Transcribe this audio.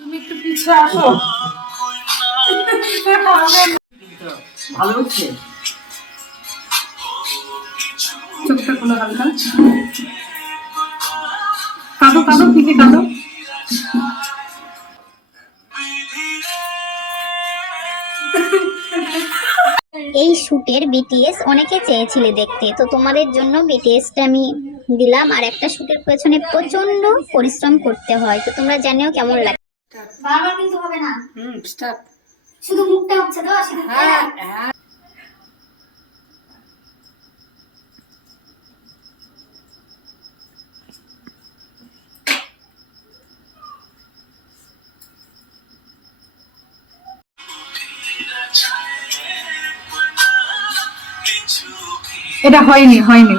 তুমি একটু পিছিয়ে আসো। ভালো হচ্ছে। চোখটা খোলা হালকা, কাঁদো কাঁদো, পিকে কাঁদো। এই শুটের বিটিএস অনেকে চেয়েছিলে দেখতে, তো তোমাদের জন্য বিটিএসটা আমি দিলাম। আর একটা শুটের পেছনে প্রচন্ড পরিশ্রম করতে হয়, তো তোমরা জানিও কেমন লাগে। বারবার কিন্তু হবে না, স্টার্ট। শুধু মুখটা হচ্ছে তো, শুধু হ্যাঁ। এটা হয়নি হয়নি।